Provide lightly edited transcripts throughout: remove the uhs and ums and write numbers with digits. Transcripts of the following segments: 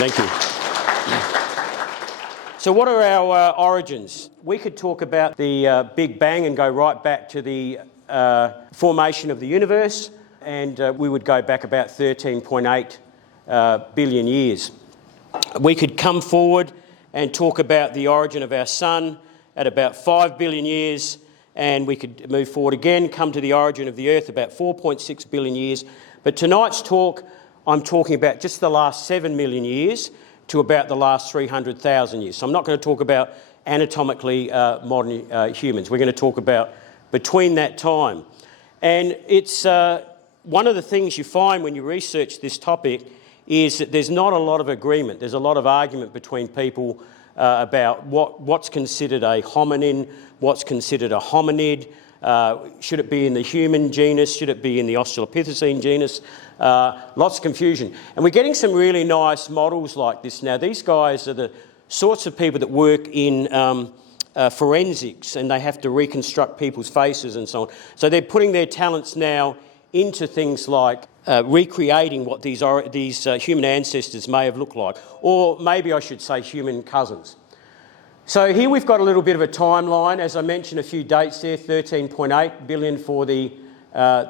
Thank you. So what are our origins? We could talk about the Big Bang and go right back to the formation of the universe, and we would go back about 13.8 billion years. We could come forward and talk about the origin of our sun at about 5 billion years, and we could move forward again, come to the origin of the Earth about 4.6 billion years. But tonight's talk, I'm talking about just the last 7 million years to about the last 300,000 years. So I'm not going to talk about anatomically modern humans. We're going to talk about between that time. And it's one of the things you find when you research this topic is that there's not a lot of agreement. There's a lot of argument between people about what's considered a hominin, what's considered a hominid. Should it be in the human genus? Should it be in the Australopithecus genus? Lots of confusion. And we're getting some really nice models like this now. These guys are the sorts of people that work in forensics, and they have to reconstruct people's faces and so on. So they're putting their talents now into things like recreating what these human ancestors may have looked like, or maybe I should say human cousins. So here we've got a little bit of a timeline. As I mentioned, a few dates there, 13.8 billion for the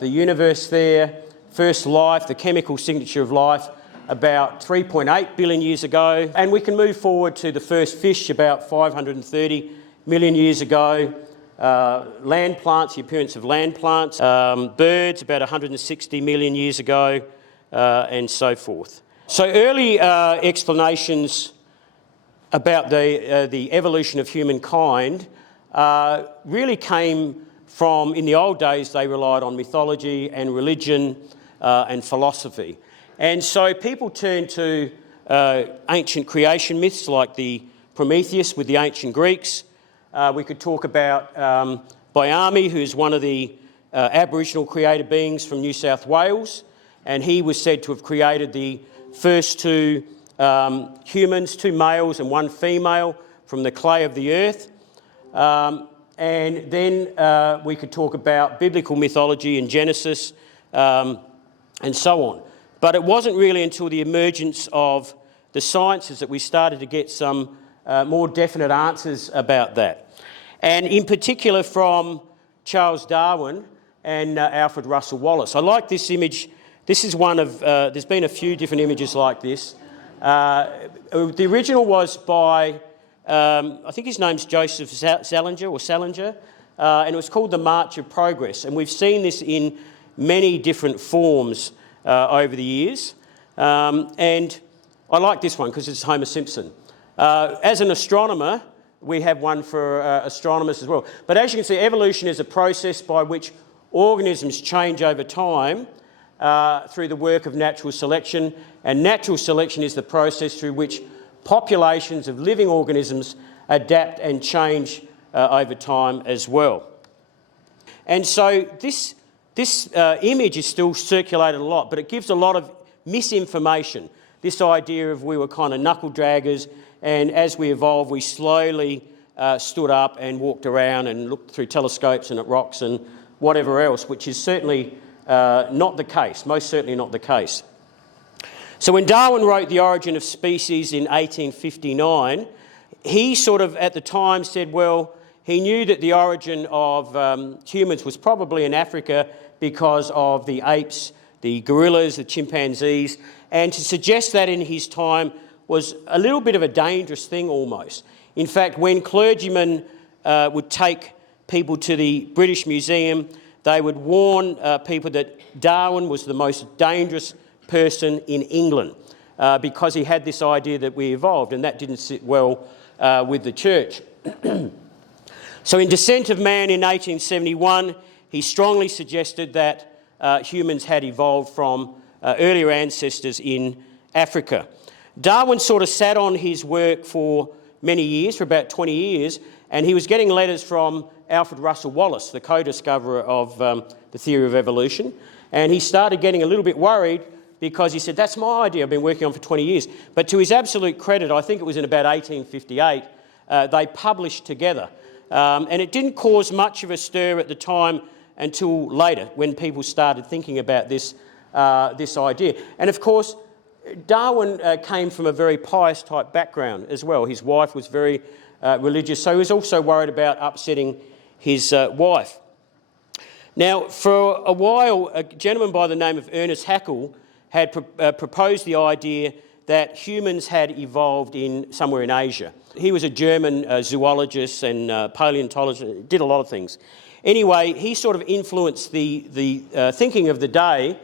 universe there. First life, the chemical signature of life, about 3.8 billion years ago. And we can move forward to the first fish about 530 million years ago. Land plants, the appearance of land plants. Birds about 160 million years ago, and so forth. So early explanations about the evolution of humankind really came from, in the old days, they relied on mythology and religion and philosophy. And so people turned to ancient creation myths like the Prometheus with the ancient Greeks. We could talk about Byami, who's one of the Aboriginal created beings from New South Wales, and he was said to have created the first two humans, 2 males and 1 female, from the clay of the earth. And then we could talk about biblical mythology and Genesis and so on. But it wasn't really until the emergence of the sciences that we started to get some more definite answers about that. And in particular from Charles Darwin and Alfred Russel Wallace. I like this image. This is one of, there's been a few different images like this. The original was by, I think his name's Joseph Salinger, and it was called The March of Progress. And we've seen this in many different forms over the years. And I like this one because it's Homer Simpson. As an astronomer, we have one for astronomers as well. But as you can see, evolution is a process by which organisms change over time through the work of natural selection, and natural selection is the process through which populations of living organisms adapt and change over time as well. And so this image is still circulated a lot, but it gives a lot of misinformation. This idea of we were kind of knuckle draggers, and as we evolved, we slowly stood up and walked around and looked through telescopes and at rocks and whatever else, which is certainly not the case, most certainly not the case. So when Darwin wrote The Origin of Species in 1859, he sort of at the time said, well, he knew that the origin of humans was probably in Africa because of the apes, the gorillas, the chimpanzees, and to suggest that in his time was a little bit of a dangerous thing almost. In fact, when clergymen would take people to the British Museum, they would warn people that Darwin was the most dangerous person in England because he had this idea that we evolved, and that didn't sit well with the church. So in Descent of Man in 1871, he strongly suggested that humans had evolved from earlier ancestors in Africa. Darwin sort of sat on his work for many years, for about 20 years, and he was getting letters from Alfred Russel Wallace, the co-discoverer of the theory of evolution, and he started getting a little bit worried because he said, that's my idea I've been working on for 20 years. But to his absolute credit, I think it was in about 1858, they published together. And it didn't cause much of a stir at the time until later, when people started thinking about this idea. And of course, Darwin came from a very pious type background as well. His wife was very religious, so he was also worried about upsetting his wife. Now, for a while, a gentleman by the name of Ernest Haeckel had proposed the idea that humans had evolved somewhere in Asia. He was a German zoologist and paleontologist, did a lot of things. Anyway, he sort of influenced the thinking of the day,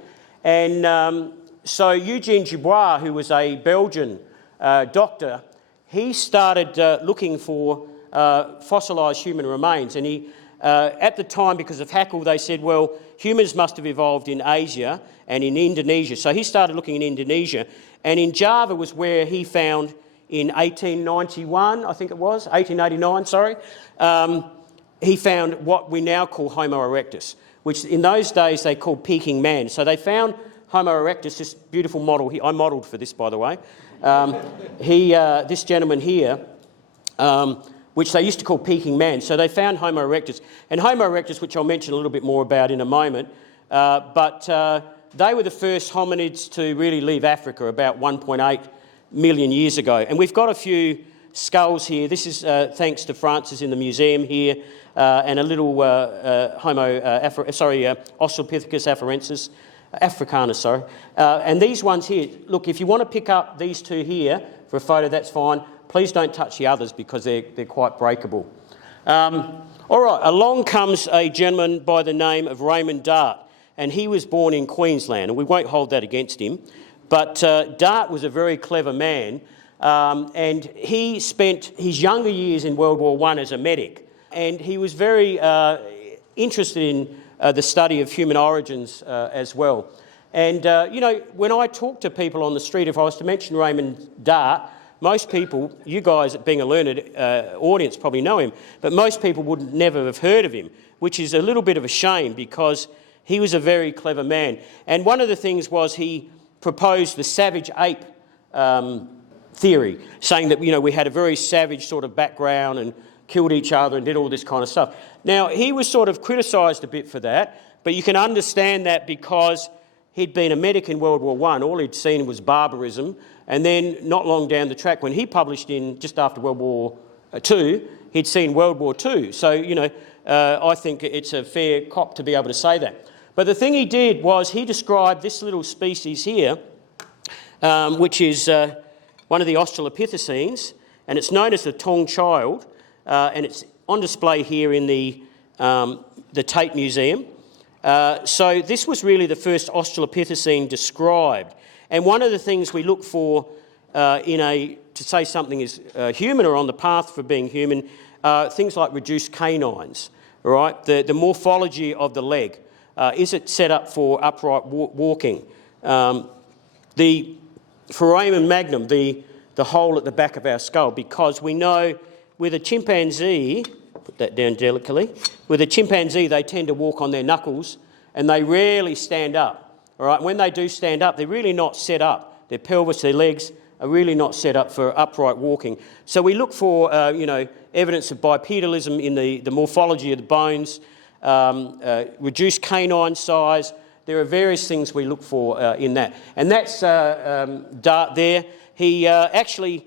and so Eugene Dubois, who was a Belgian doctor, he started looking for fossilised human remains, and he, at the time, because of Haeckel, they said, well, humans must have evolved in Asia and in Indonesia. So he started looking in Indonesia, and in Java was where he found in 1891, I think it was, 1889, sorry, he found what we now call Homo erectus, which in those days they called peking man. So they found Homo erectus, this beautiful model here. I modelled for this, by the way. This gentleman here, which they used to call peking man. So they found Homo erectus. And Homo erectus, which I'll mention a little bit more about in a moment, but they were the first hominids to really leave Africa about 1.8 million years ago. And we've got a few skulls here. This is thanks to Francis in the museum here, and a little Australopithecus africanus, sorry. And these ones here, look, if you want to pick up these two here for a photo, that's fine. Please don't touch the others because they're quite breakable. All right, along comes a gentleman by the name of Raymond Dart, and he was born in Queensland, and we won't hold that against him. But Dart was a very clever man, and he spent his younger years in World War I as a medic, and he was very interested in the study of human origins as well. And, you know, when I talk to people on the street, if I was to mention Raymond Dart, most people, you guys being a learned audience probably know him, but most people would never have heard of him, which is a little bit of a shame because he was a very clever man. And one of the things was he proposed the savage ape theory, saying that, you know, we had a very savage sort of background and killed each other and did all this kind of stuff. Now, he was sort of criticised a bit for that, but you can understand that because he'd been a medic in World War I, all he'd seen was barbarism, and then not long down the track, when he published in just after World War II, he'd seen World War II. So, you know, I think it's a fair cop to be able to say that. But the thing he did was he described this little species here, which is one of the Australopithecines, and it's known as the Taung child, and it's on display here in the Tate Museum. So this was really the first Australopithecine described. And one of the things we look for to say something is human or on the path for being human, things like reduced canines, right? The morphology of the leg. Is it set up for upright walking? The foramen magnum, the hole at the back of our skull, because we know with a chimpanzee, put that down delicately, with a chimpanzee they tend to walk on their knuckles and they rarely stand up. All right, when they do stand up, they're really not set up. Their pelvis, their legs are really not set up for upright walking. So we look for, you know, evidence of bipedalism in the morphology of the bones, reduced canine size. There are various things we look for in that. And that's Dart there. He actually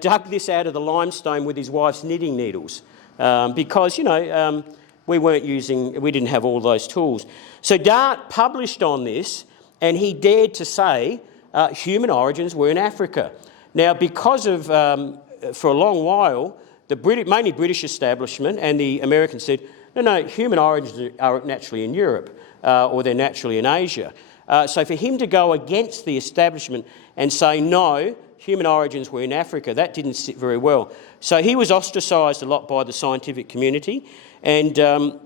dug this out of the limestone with his wife's knitting needles because, you know, we didn't have all those tools. So Dart published on this, and he dared to say human origins were in Africa. Now, because of, for a long while, mainly British establishment and the Americans said, no, human origins are naturally in Europe, or they're naturally in Asia. So for him to go against the establishment and say, no, human origins were in Africa, that didn't sit very well. So he was ostracised a lot by the scientific community, and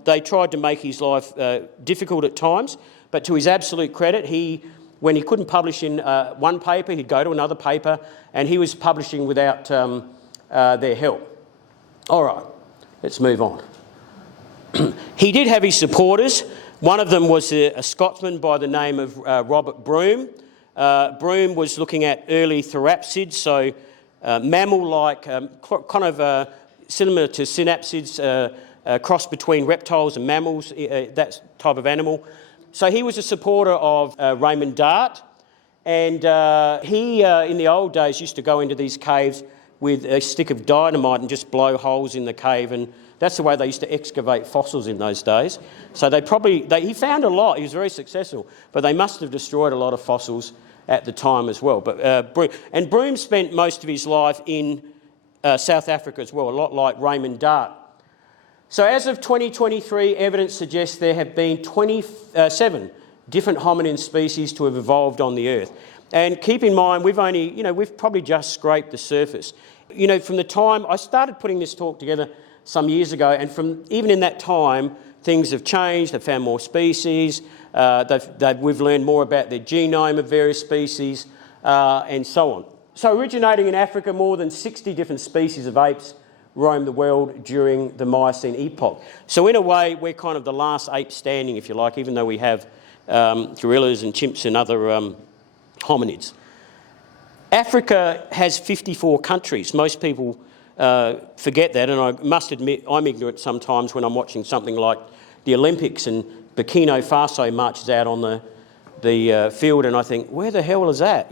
they tried to make his life difficult at times, but to his absolute credit, when he couldn't publish in one paper, he'd go to another paper, and he was publishing without their help. All right, let's move on. He did have his supporters. One of them was a Scotsman by the name of Robert Broom. Broom was looking at early therapsids, so mammal-like, kind of similar to synapsids, cross between reptiles and mammals, that type of animal. So he was a supporter of Raymond Dart, And he, in the old days, used to go into these caves with a stick of dynamite and just blow holes in the cave, and that's the way they used to excavate fossils in those days. So he found a lot, he was very successful, but they must have destroyed a lot of fossils at the time as well. And Broome spent most of his life in South Africa as well, a lot like Raymond. So as of 2023, evidence suggests there have been 27 different hominin species to have evolved on the Earth. And keep in mind, we've probably just scraped the surface. From the time I started putting this talk together some years ago, and from even in that time, things have changed. They've found more species. We've learned more about the genome of various species, and so on. So originating in Africa, more than 60 different species of apes roamed the world during the Miocene epoch. So in a way, we're kind of the last ape standing, if you like, even though we have gorillas and chimps and other hominids. Africa has 54 countries. Most people forget that, and I must admit I'm ignorant sometimes when I'm watching something like the Olympics and Burkina Faso marches out on the field, and I think, where the hell is that,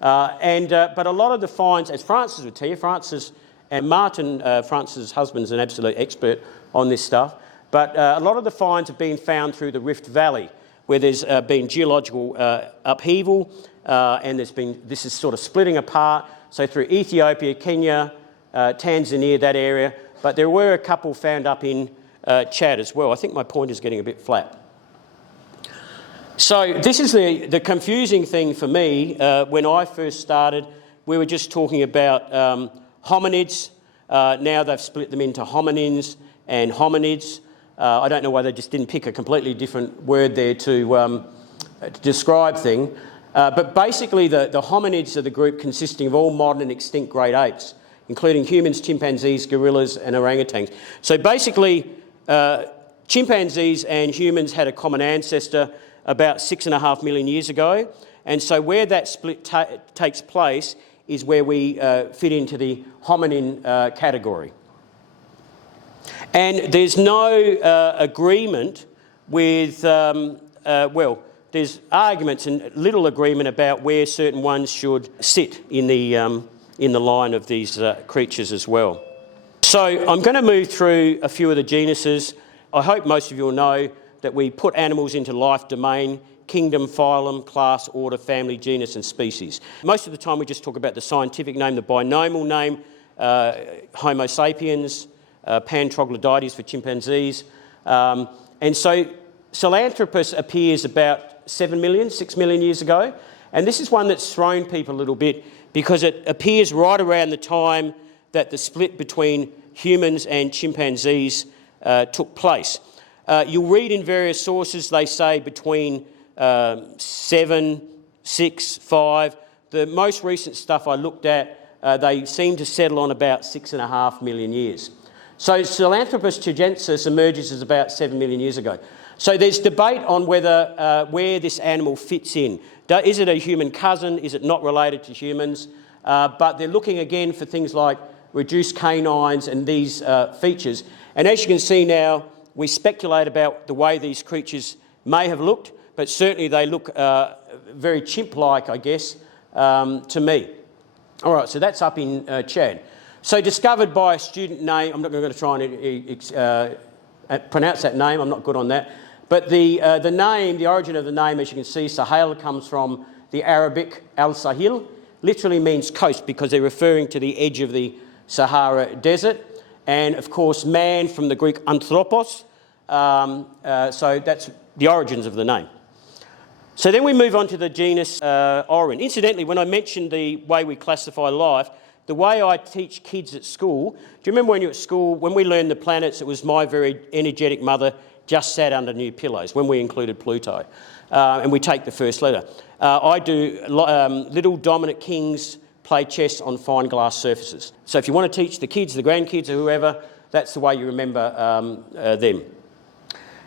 But a lot of the finds, as Francis would tell you, Francis and Martin, Francis' husband, is an absolute expert on this stuff, but a lot of the finds have been found through the Rift Valley, where there's been geological upheaval, and this is sort of splitting apart. So through Ethiopia, Kenya, Tanzania, that area, but there were a couple found up in Chad as well. I think my point is getting a bit flat. So this is the confusing thing for me. When I first started, we were just talking about hominids. Now they've split them into hominins and hominids. I don't know why they just didn't pick a completely different word there to describe things. But basically the hominids are the group consisting of all modern and extinct great apes, including humans, chimpanzees, gorillas and orangutans. So basically chimpanzees and humans had a common ancestor about 6.5 million years ago. And so where that split takes place is where we fit into the hominin category. And there's no agreement with, there's arguments and little agreement about where certain ones should sit in the line of these creatures as well. So I'm going to move through a few of the genuses. I hope most of you will know that we put animals into life domain, kingdom, phylum, class, order, family, genus and species. Most of the time we just talk about the scientific name, the binomial name, Homo sapiens, Pan troglodytes for chimpanzees. And so Sahelanthropus appears about 6 million years ago. And this is one that's thrown people a little bit because it appears right around the time that the split between humans and chimpanzees took place. You'll read in various sources, they say between 7, 6, 5. The most recent stuff I looked at, they seem to settle on about 6.5 million years. So Sahelanthropus tugensis emerges as about 7 million years ago. So there's debate on whether where this animal fits in. Is it a human cousin? Is it not related to humans? But they're looking again for things like reduced canines and these features. And as you can see now, we speculate about the way these creatures may have looked, but certainly they look very chimp-like, I guess, to me. All right, so that's up in Chad. So discovered by a student name, I'm not going to try and pronounce that name, I'm not good on that. But the name, the origin of the name, as you can see, Sahel comes from the Arabic al-Sahil, literally means coast because they're referring to the edge of the Sahara Desert. And of course, man from the Greek anthropos. So that's the origins of the name. So then we move on to the genus Orin. Incidentally, when I mentioned the way we classify life, the way I teach kids at school, do you remember when you were at school, when we learned the planets, it was my very energetic mother just sat under new pillows when we included Pluto. And we take the first letter. I do little dominant kings play chess on fine glass surfaces. So if you want to teach the kids, the grandkids or whoever, that's the way you remember them.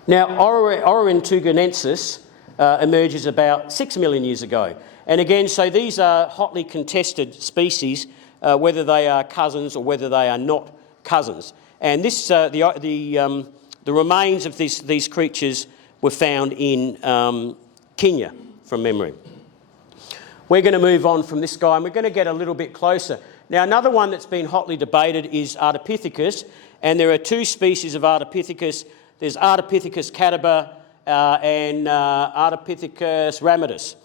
Now, Orin tugenensis emerges about 6 million years ago. And again, so these are hotly contested species, whether they are cousins or whether they are not cousins. And this, the remains of these creatures were found in Kenya, from memory. we're going to move on from this guy and we're going to get a little bit closer. Now, another one that's been hotly debated is Ardipithecus, and there are two species of Ardipithecus. There's Ardipithecus catabar and Ardipithecus ramidus.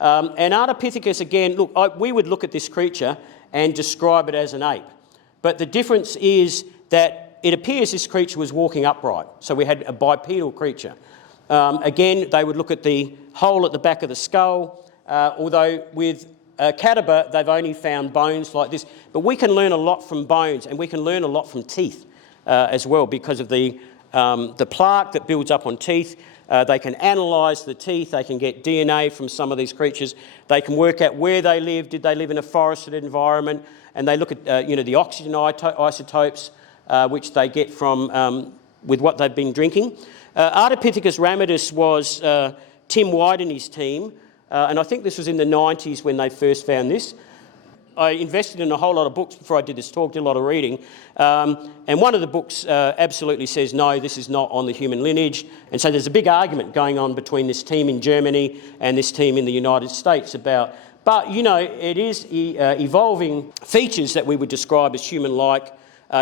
And Ardipithecus, again, look, we would look at this creature and describe it as an ape. But the difference is that it appears this creature was walking upright. So we had a bipedal creature. Again, they would look at the hole at the back of the skull, although with catabar, they've only found bones like this. But we can learn a lot from bones, and we can learn a lot from teeth as well because of the plaque that builds up on teeth. They can analyse the teeth, they can get DNA from some of these creatures, they can work out where they live, did they live in a forested environment, and they look at the oxygen isotopes which they get from with what they've been drinking. Ardipithecus ramidus was Tim White and his team, and I think this was in the 90s when they first found this. I invested in a whole lot of books before I did this talk, did a lot of reading, and one of the books absolutely says, no, this is not on the human lineage, and so there's a big argument going on between this team in Germany and this team in the United States about, but you know, it is evolving features that we would describe as human-like.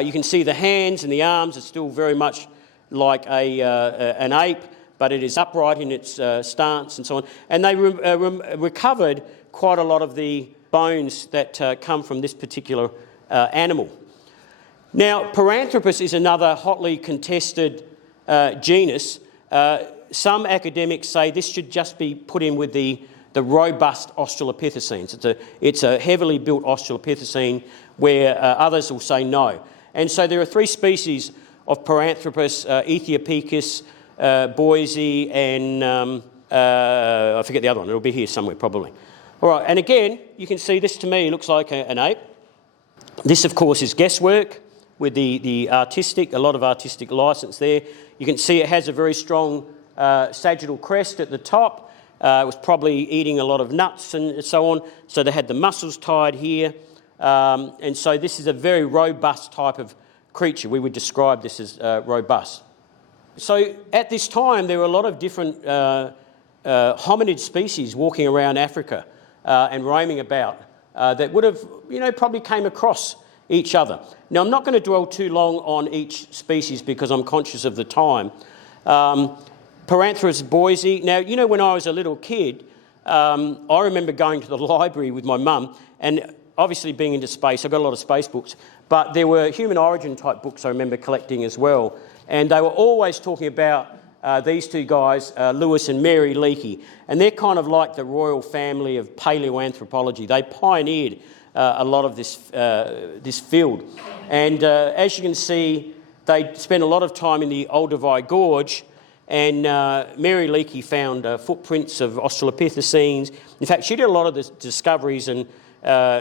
You can see the hands and the arms are still very much like an ape, but it is upright in its stance and so on, and they recovered quite a lot of the bones that come from this particular animal. Now, Paranthropus is another hotly contested genus. Some academics say this should just be put in with the robust Australopithecines. It's a heavily built Australopithecine where others will say no. And so there are three species of Paranthropus, Ethiopeicus, Boise, and I forget the other one. It'll be here somewhere probably. All right, and again, you can see this to me looks like an ape. This, of course, is guesswork with a lot of artistic licence there. You can see it has a very strong sagittal crest at the top. It was probably eating a lot of nuts and so on, so they had the muscles tied here. And so this is a very robust type of creature. We would describe this as robust. So at this time, there were a lot of different hominid species walking around Africa and roaming about that would have, probably came across each other. Now, I'm not going to dwell too long on each species because I'm conscious of the time. Paranthropus boise. Now, when I was a little kid, I remember going to the library with my mum, and obviously being into space, I got a lot of space books, but there were human origin type books I remember collecting as well, and they were always talking about these two guys, Lewis and Mary Leakey, and they're kind of like the royal family of paleoanthropology. They pioneered a lot of this field, and as you can see, they spent a lot of time in the Olduvai Gorge, and Mary Leakey found footprints of Australopithecines. In fact, she did a lot of the discoveries, and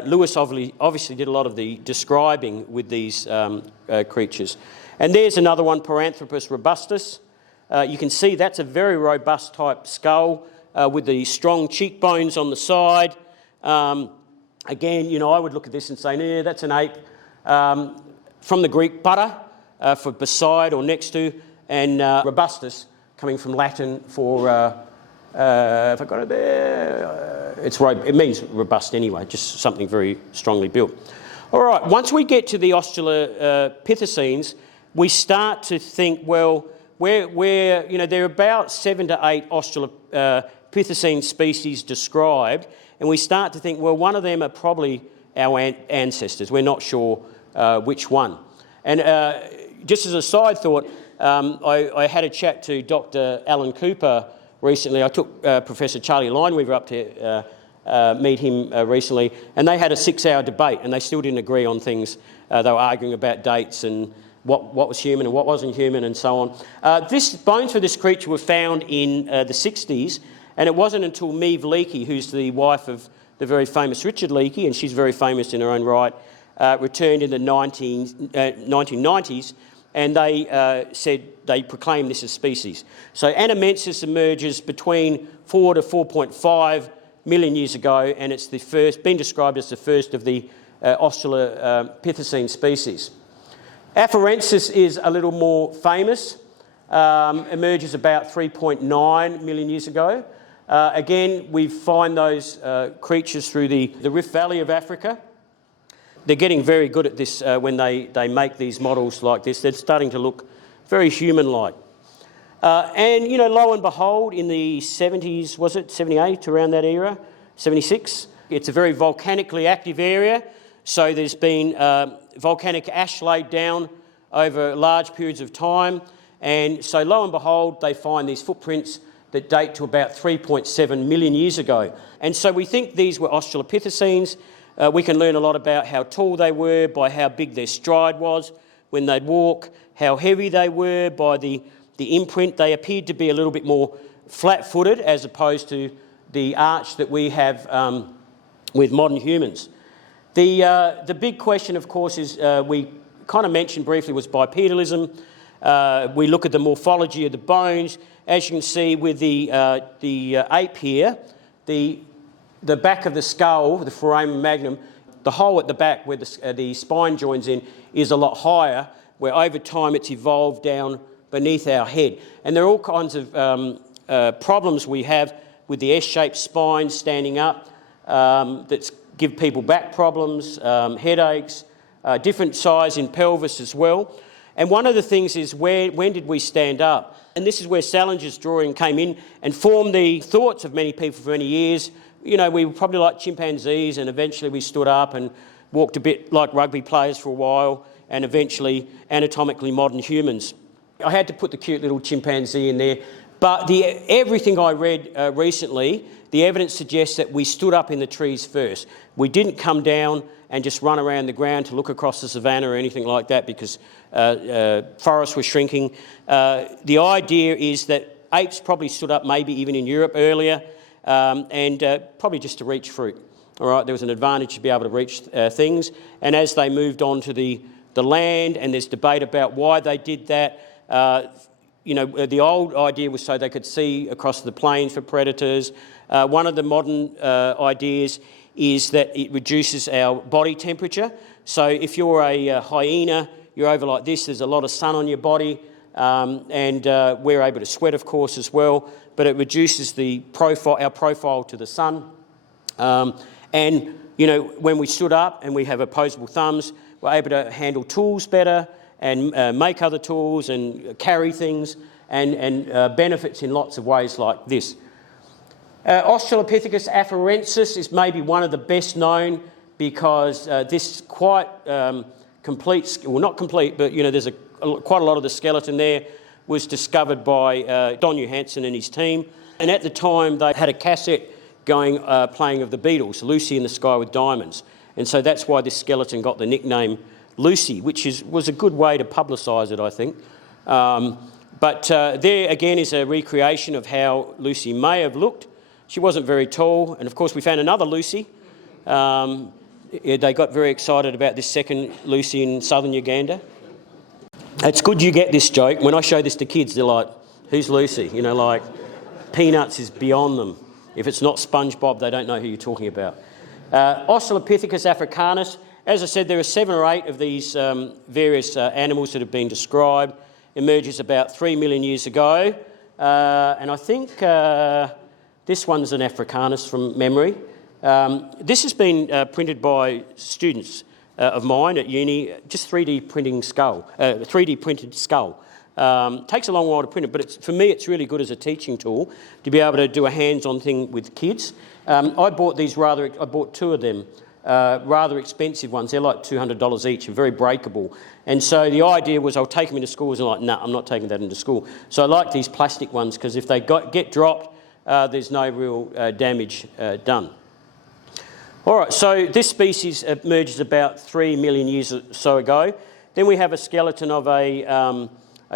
Lewis obviously did a lot of the describing with these creatures. And there's another one, Paranthropus robustus. You can see that's a very robust type skull with the strong cheekbones on the side. Again, I would look at this and say, yeah, that's an ape. From the Greek, para, for beside or next to, and robustus, coming from Latin for, if I got it there, it means robust anyway, just something very strongly built. All right, once we get to the Australopithecines, we start to think, well, there are about 7 to 8 Australopithecine species described, and we start to think, well, one of them are probably our ancestors. We're not sure which one. And just as a side thought, I had a chat to Dr. Alan Cooper recently. I took Professor Charlie Lineweaver up to meet him recently, and they had a 6-hour debate, and they still didn't agree on things. They were arguing about dates and what was human and what wasn't human and so on. Bones for this creature were found in the 60s, and it wasn't until Maeve Leakey, who's the wife of the very famous Richard Leakey, and she's very famous in her own right, returned in the 1990s, and they proclaimed this as species. So Anamensis emerges between 4 to 4.5 million years ago, and it's been described as the first of the Australopithecine species. Afarensis is a little more famous, emerges about 3.9 million years ago. Again, we find those creatures through the Rift Valley of Africa. They're getting very good at this when they make these models like this. They're starting to look very human-like. And, you know, lo and behold, in the 70s, was it 78, around that era, 76, it's a very volcanically active area. So there's been volcanic ash laid down over large periods of time. And so lo and behold, they find these footprints that date to about 3.7 million years ago. And so we think these were Australopithecines. We can learn a lot about how tall they were by how big their stride was when they'd walk, how heavy they were by the imprint. They appeared to be a little bit more flat-footed as opposed to the arch that we have with modern humans. The big question, of course, is we kind of mentioned briefly was bipedalism. We look at the morphology of the bones. As you can see with the ape here, the back of the skull, the foramen magnum, the hole at the back where the spine joins in is a lot higher, where over time it's evolved down beneath our head. And there are all kinds of problems we have with the S-shaped spine standing up that give people back problems, headaches, different size in pelvis as well. And one of the things is when did we stand up? And this is where Salinger's drawing came in and formed the thoughts of many people for many years. You know, we were probably like chimpanzees, and eventually we stood up and walked a bit like rugby players for a while, and eventually anatomically modern humans. I had to put the cute little chimpanzee in there, but everything I read recently, the evidence suggests that we stood up in the trees first. We didn't come down and just run around the ground to look across the savannah or anything like that because forests were shrinking. The idea is that apes probably stood up maybe even in Europe earlier and probably just to reach fruit. All right, there was an advantage to be able to reach things. And as they moved on to the land, and there's debate about why they did that, you know, the old idea was so they could see across the plains for predators. One of the modern ideas is that it reduces our body temperature. So if you're a hyena, you're over like this, there's a lot of sun on your body, and we're able to sweat, of course, as well, but it reduces our profile to the sun. And, you know, when we stood up and we have opposable thumbs, we're able to handle tools better and make other tools and carry things and benefits in lots of ways like this. Australopithecus afarensis is maybe one of the best known because this quite complete, well not complete, but you know there's quite a lot of the skeleton there was discovered by Don Johansson and his team. And at the time they had a cassette going playing of the Beatles, Lucy in the Sky with Diamonds. And so that's why this skeleton got the nickname Lucy, which was a good way to publicise it, I think. But there again is a recreation of how Lucy may have looked. She wasn't very tall, and of course we found another Lucy. They got very excited about this second Lucy in southern Uganda. It's good you get this joke. When I show this to kids, they're like, who's Lucy? You know, like, Peanuts is beyond them. If it's not SpongeBob, they don't know who you're talking about. Australopithecus africanus. As I said, there are 7 or 8 of these various animals that have been described. Emerges about 3 million years ago. And I think this one's an africanus from memory. This has been printed by students of mine at uni, just 3D printing skull, 3D printed skull. Takes a long while to print it, but for me it's really good as a teaching tool to be able to do a hands-on thing with kids. I bought 2 of them, rather expensive ones. They're like $200 each and very breakable. And so the idea was I'll take them into schools and no, I'm not taking that into school. So I like these plastic ones because if they get dropped, there's no real damage done. All right, so this species emerges about 3 million years or so ago. Then we have a skeleton of a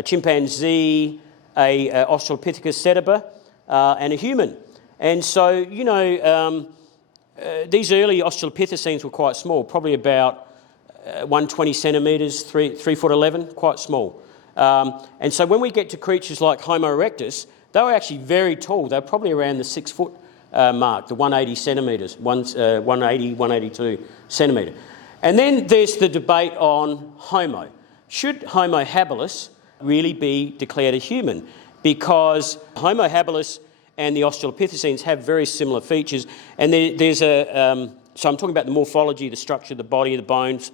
chimpanzee, a Australopithecus sediba, and a human. And so, you know, these early Australopithecines were quite small, probably about 120 centimetres, 3 foot 11, quite small. And so when we get to creatures like Homo erectus, they were actually very tall. They were probably around the 6 foot mark, the 180 centimetres, 180, 182 centimetre. And then there's the debate on Homo. Should Homo habilis really be declared a human? Because Homo habilis and the Australopithecines have very similar features. And so I'm talking about the morphology, the structure of the body, the bones.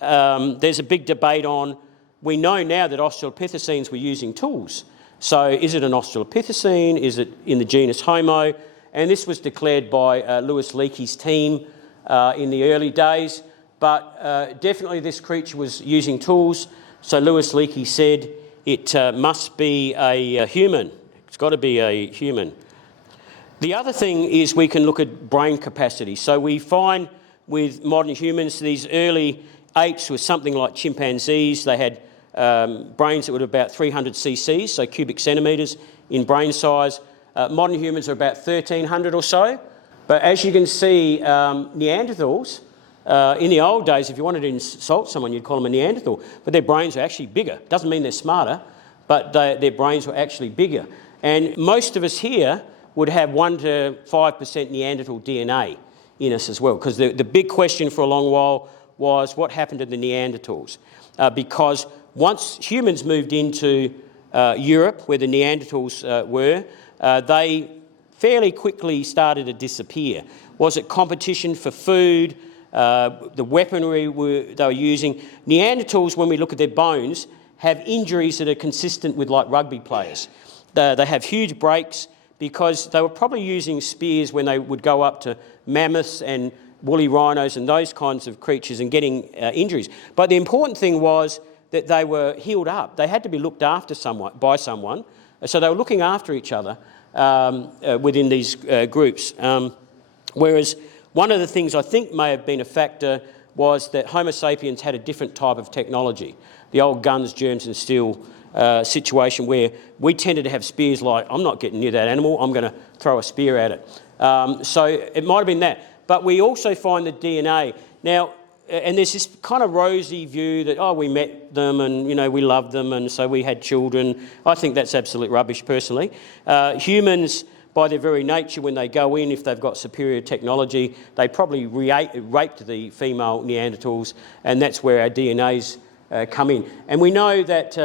There's a big debate on, we know now that Australopithecines were using tools. So is it an Australopithecine? Is it in the genus Homo? And this was declared by Lewis Leakey's team in the early days. But definitely this creature was using tools. So Lewis Leakey said it must be a human. It's got to be a human. The other thing is we can look at brain capacity. So we find with modern humans, these early apes were something like chimpanzees. They had brains that were about 300 cc's, so cubic centimetres in brain size. Modern humans are about 1,300 or so. But as you can see, Neanderthals, in the old days, if you wanted to insult someone, you'd call them a Neanderthal. But their brains are actually bigger. Doesn't mean they're smarter, but their brains were actually bigger. And most of us here would have 1 to 5% Neanderthal DNA in us as well. Because the big question for a long while was what happened to the Neanderthals? Because once humans moved into Europe, where the Neanderthals were, they fairly quickly started to disappear. Was it competition for food? The weaponry they were using? Neanderthals, when we look at their bones, have injuries that are consistent with like rugby players. They have huge breaks because they were probably using spears when they would go up to mammoths and woolly rhinos and those kinds of creatures and getting injuries. But the important thing was that they were healed up. They had to be looked after by someone. So they were looking after each other within these groups. Whereas one of the things I think may have been a factor was that Homo sapiens had a different type of technology. The old guns, germs and steel situation where we tended to have spears like, I'm not getting near that animal, I'm going to throw a spear at it. So it might have been that. But we also find the DNA. Now, and there's this kind of rosy view that, oh, we met them and, we loved them and so we had children. I think that's absolute rubbish, personally. Humans, by their very nature, when they go in, if they've got superior technology, they probably raped the female Neanderthals, and that's where our DNAs come in. And we know that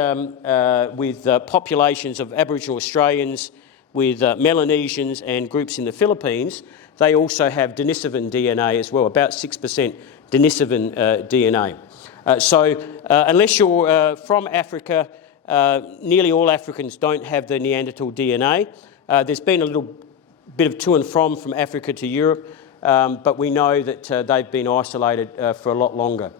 with populations of Aboriginal Australians, with Melanesians and groups in the Philippines, they also have Denisovan DNA as well, about 6% Denisovan DNA. So unless you're from Africa, nearly all Africans don't have the Neanderthal DNA. There's been a little bit of to and from Africa to Europe, but we know that they've been isolated for a lot longer.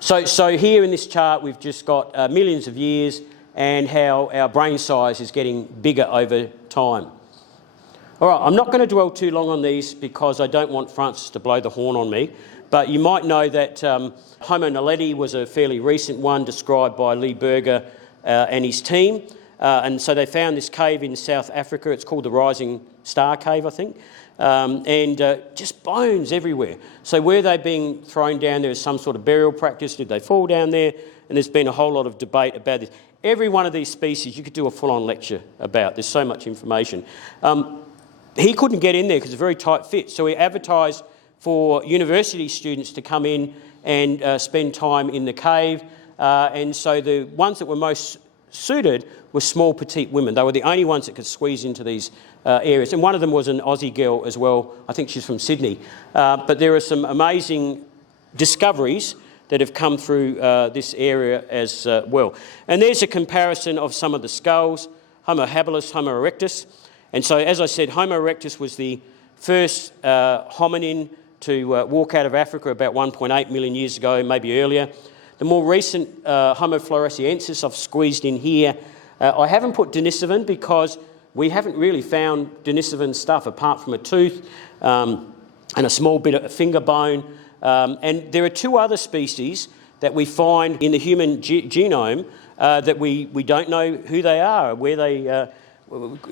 So here in this chart, we've just got millions of years and how our brain size is getting bigger over time. All right, I'm not going to dwell too long on these because I don't want Francis to blow the horn on me, but you might know that Homo naledi was a fairly recent one described by Lee Berger and his team. And so they found this cave in South Africa. It's called the Rising Star Cave, I think. And just bones everywhere. So were they being thrown down there as some sort of burial practice? Did they fall down there? And there's been a whole lot of debate about this. Every one of these species you could do a full-on lecture about. There's so much information. He couldn't get in there because it's a very tight fit. So he advertised for university students to come in and spend time in the cave. And so the ones that were most suited were small, petite women. They were the only ones that could squeeze into these areas. And one of them was an Aussie girl as well. I think she's from Sydney. But there are some amazing discoveries that have come through this area as well. And there's a comparison of some of the skulls, Homo habilis, Homo erectus. And so, as I said, Homo erectus was the first hominin to walk out of Africa about 1.8 million years ago, maybe earlier. The more recent Homo floresiensis I've squeezed in here. I haven't put Denisovan because we haven't really found Denisovan stuff apart from a tooth and a small bit of finger bone. And there are two other species that we find in the human genome that we don't know who they are, where they,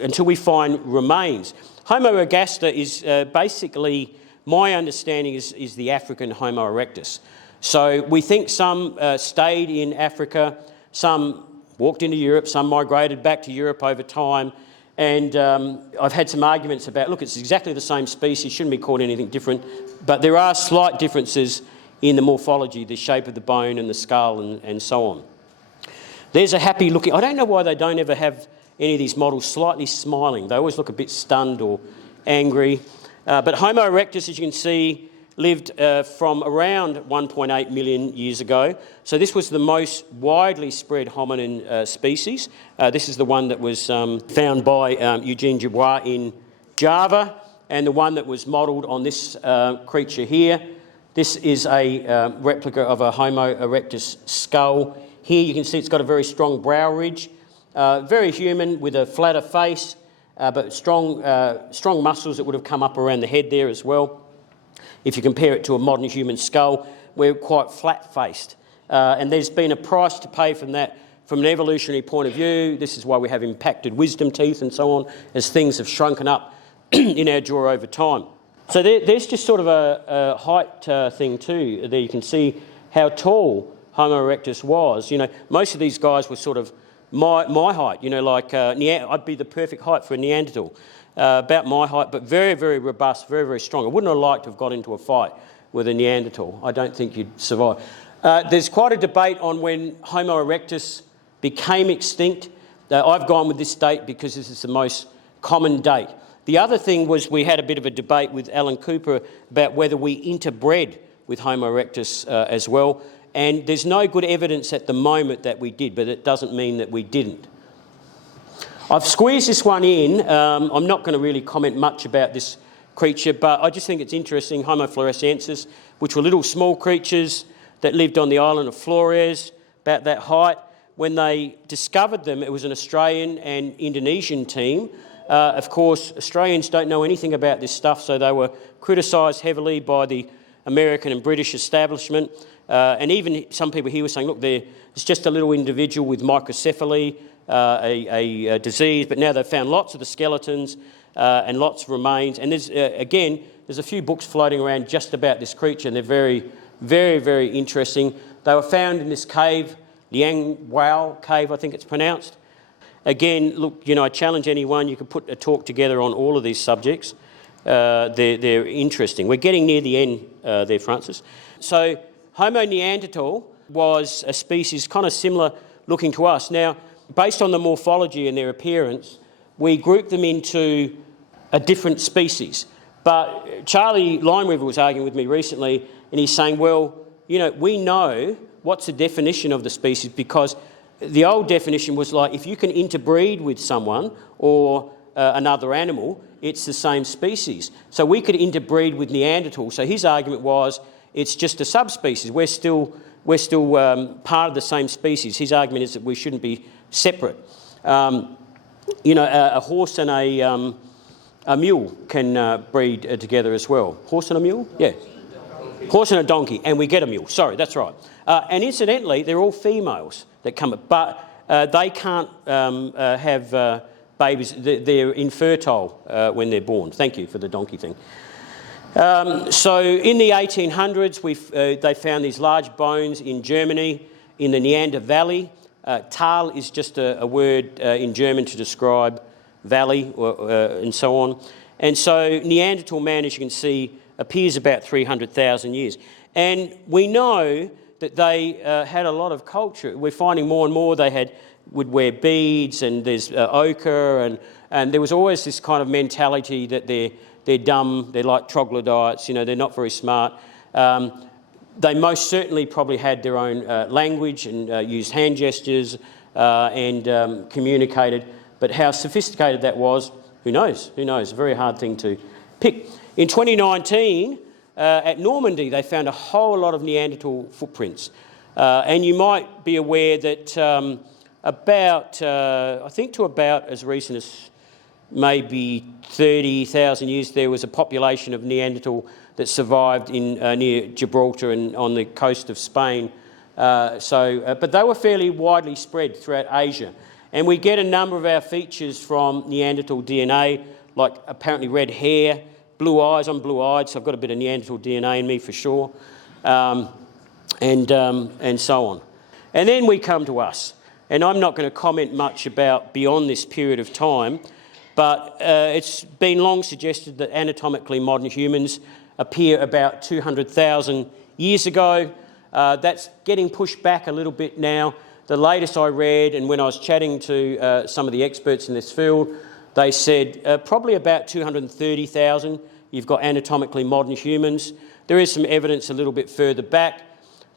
until we find remains. Homo ergaster is basically, my understanding is the African Homo erectus. So we think some stayed in Africa, some walked into Europe, some migrated back to Europe over time. And I've had some arguments about, look, it's exactly the same species, shouldn't be called anything different. But there are slight differences in the morphology, the shape of the bone and the skull and so on. There's a happy looking, I don't know why they don't ever have any of these models slightly smiling. They always look a bit stunned or angry. But Homo erectus, as you can see, lived from around 1.8 million years ago. So this was the most widely spread hominin species. This is the one that was found by Eugene Dubois in Java, and the one that was modelled on this creature here. This is a replica of a Homo erectus skull. Here you can see it's got a very strong brow ridge, very human with a flatter face, but strong muscles that would have come up around the head there as well. If you compare it to a modern human skull, we're quite flat-faced. And there's been a price to pay from that from an evolutionary point of view. This is why we have impacted wisdom teeth and so on, as things have shrunken up in our jaw over time. So there's just sort of a height thing too. There you can see how tall Homo erectus was. You know, most of these guys were sort of my height, you know, like I'd be the perfect height for a Neanderthal. About my height, but very, very robust, very, very strong. I wouldn't have liked to have got into a fight with a Neanderthal. I don't think you'd survive. There's quite a debate on when Homo erectus became extinct. I've gone with this date because this is the most common date. The other thing was we had a bit of a debate with Alan Cooper about whether we interbred with Homo erectus as well. And there's no good evidence at the moment that we did, but it doesn't mean that we didn't. I've squeezed this one in. I'm not going to really comment much about this creature, but I just think it's interesting. Homo floresiensis, which were little small creatures that lived on the island of Flores, about that height. When they discovered them, it was an Australian and Indonesian team. Of course, Australians don't know anything about this stuff, so they were criticised heavily by the American and British establishment. And even some people here were saying, look, it's just a little individual with microcephaly, a disease, but now they've found lots of the skeletons and lots of remains. And there's a few books floating around just about this creature, and they're very, very, very interesting. They were found in this cave, Liang Wao Cave, I think it's pronounced. Again, look, you know, I challenge anyone, you could put a talk together on all of these subjects. They're interesting. We're getting near the end there, Francis. So Homo neanderthal was a species kind of similar looking to us. Now, based on the morphology and their appearance, we group them into a different species. But Charlie Limeweaver was arguing with me recently, and he's saying, well, you know, we know what's the definition of the species, because the old definition was like, if you can interbreed with someone or another animal, it's the same species. So we could interbreed with Neanderthal. So his argument was, it's just a subspecies. We're still part of the same species. His argument is that we shouldn't be separate. You know, a horse and a mule can breed together as well. Horse and a mule? Yeah. Horse and a donkey, and we get a mule. Sorry, that's right. And incidentally, they're all females that come up, but they can't have babies. They're infertile when they're born. Thank you for the donkey thing. So in the 1800s, they found these large bones in Germany, in the Neander Valley. Tal is just a word in German to describe valley and so on. And so Neanderthal man, as you can see, appears about 300,000 years. And we know that they had a lot of culture. We're finding more and more would wear beads, and there's ochre, and there was always this kind of mentality that they're dumb, they're like troglodytes, you know, they're not very smart. They most certainly probably had their own language and used hand gestures and communicated, but how sophisticated that was, who knows? Who knows? A very hard thing to pick. In 2019, at Normandy, they found a whole lot of Neanderthal footprints. And you might be aware that I think to about as recent as maybe 30,000 years, there was a population of Neanderthal that survived in near Gibraltar and on the coast of Spain. But they were fairly widely spread throughout Asia. And we get a number of our features from Neanderthal DNA, like apparently red hair, blue eyes. I'm blue-eyed, so I've got a bit of Neanderthal DNA in me for sure, and so on. And then we come to us. And I'm not going to comment much about beyond this period of time, but it's been long suggested that anatomically modern humans appear about 200,000 years ago. That's getting pushed back a little bit now. the latest I read, and when I was chatting to some of the experts in this field, they said probably about 230,000. You've got anatomically modern humans. There is some evidence a little bit further back.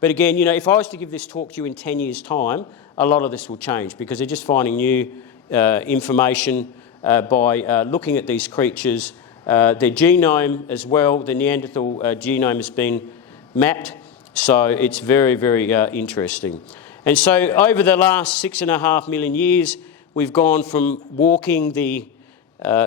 But again, you know, if I was to give this talk to you in 10 years' time, a lot of this will change because they're just finding new information by looking at these creatures. Their genome as well, the Neanderthal genome has been mapped, so it's very, very interesting. And so over the last 6.5 million years, we've gone from walking the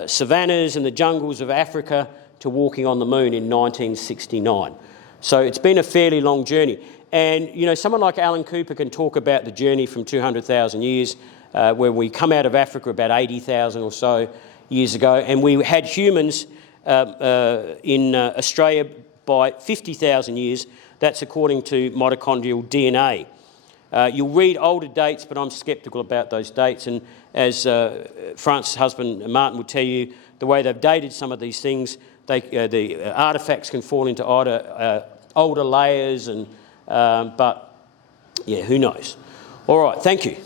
savannas and the jungles of Africa to walking on the moon in 1969. So it's been a fairly long journey. And, you know, someone like Alan Cooper can talk about the journey from 200,000 years, where we come out of Africa about 80,000 or so years ago, and we had humans in Australia by 50,000 years. That's according to mitochondrial DNA. You'll read older dates, but I'm sceptical about those dates. And as France's husband Martin will tell you, the way they've dated some of these things, the artefacts can fall into older layers, and but yeah, who knows? All right, thank you.